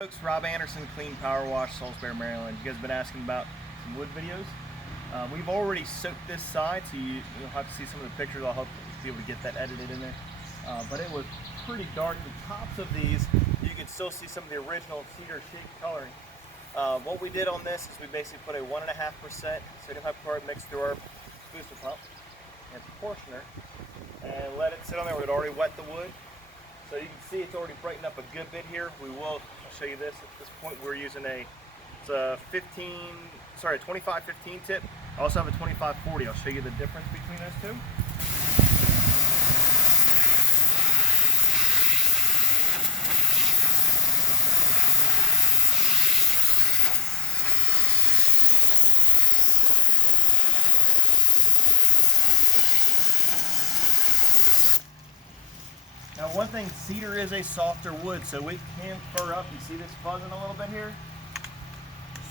Folks, Rob Anderson, Clean Power Wash, Salisbury, Maryland. You guys have been asking about some wood videos. We've already soaked this side, so you'll have to see some of the pictures. I'll hope be able to get that edited in there. But it was pretty dark. The tops of these, you can still see some of the original cedar shake coloring. What we did on this is we basically put a 1.5% sodium hypochlorite mixed through our booster pump and proportioner and let it sit on there. We'd already wet the wood. So you can see it's already brightened up a good bit here. I'll show you this. At this point we're using a 25-15 tip. I also have a 25-40. I'll show you the difference between those two. Now one thing, cedar is a softer wood, so it can fur up. You see this fuzzing a little bit here?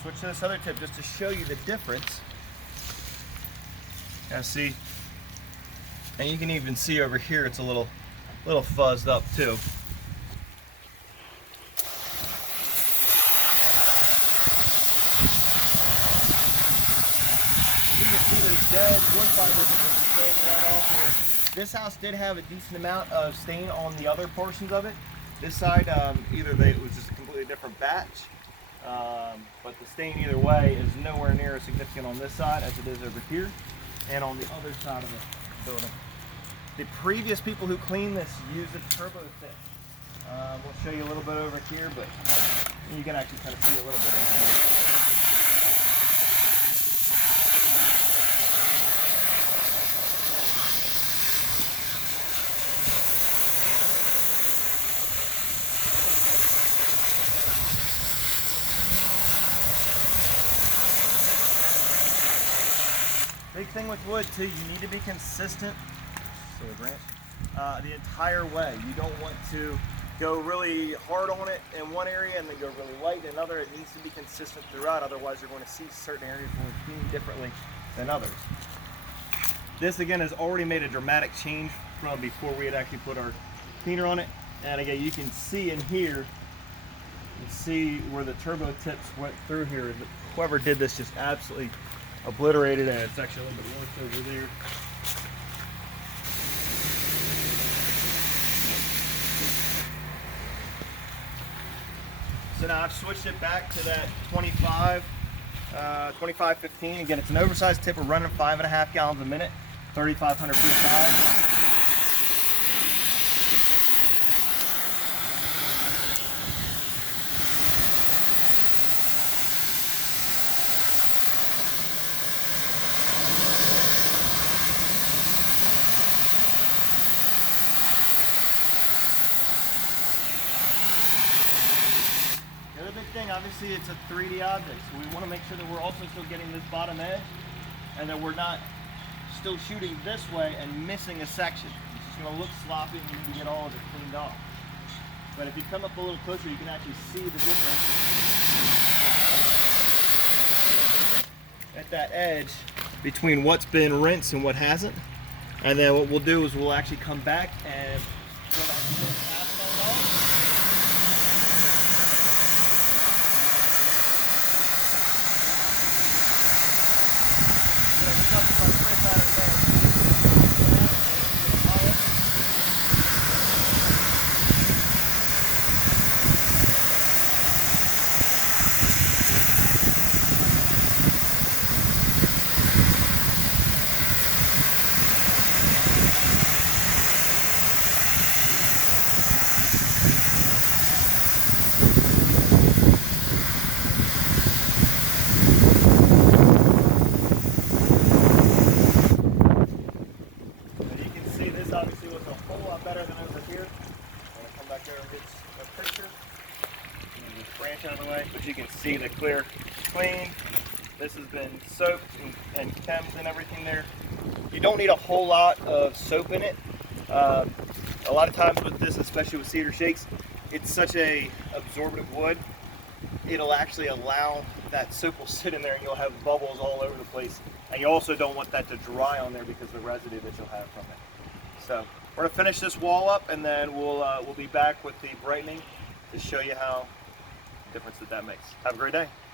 Switch to this other tip just to show you the difference. Now see, and you can even see over here it's a little fuzzed up too. You can see those dead wood fibers are just spraying right off here. This house did have a decent amount of stain on the other portions of it. This side, it was just a completely different batch, but the stain either way is nowhere near as significant on this side as it is over here and on the other side of the building. The previous people who cleaned this used a turbo tip. We'll show you a little bit over here, but you can actually kind of see a little bit of it. Big thing with wood too, you need to be consistent the entire way. You don't want to go really hard on it in one area and then go really light in another. It needs to be consistent throughout, otherwise you're going to see certain areas will clean differently than others. This again has already made a dramatic change from before we had actually put our cleaner on it. And again, you can see in here, you see where the turbo tips went through here. Whoever did this just absolutely obliterated it. It's actually a little bit worse over there. So now I've switched it back to that 25-15. Again, it's an oversized tip. We're running 5.5 gallons a minute, 3,500 psi. The other big thing, obviously it's a 3D object, so we want to make sure that we're also still getting this bottom edge and that we're not still shooting this way and missing a section. It's just going to look sloppy and you need to get all of it cleaned off. But if you come up a little closer, you can actually see the difference at that edge between what's been rinsed and what hasn't. And then what we'll do is we'll actually come back and throw that acetone off. Obviously looks a whole lot better than over here. I'm going to come back there and get a picture. And just branch out of the way, but you can see the clear, clean. This has been soaked and chems and everything there. You don't need a whole lot of soap in it. A lot of times with this, especially with cedar shakes, it's such a absorbent wood. It'll actually allow that soap will sit in there and you'll have bubbles all over the place. And you also don't want that to dry on there because of the residue that you'll have from it. So we're gonna finish this wall up and then we'll be back with the brightening to show you how difference that makes. Have a great day.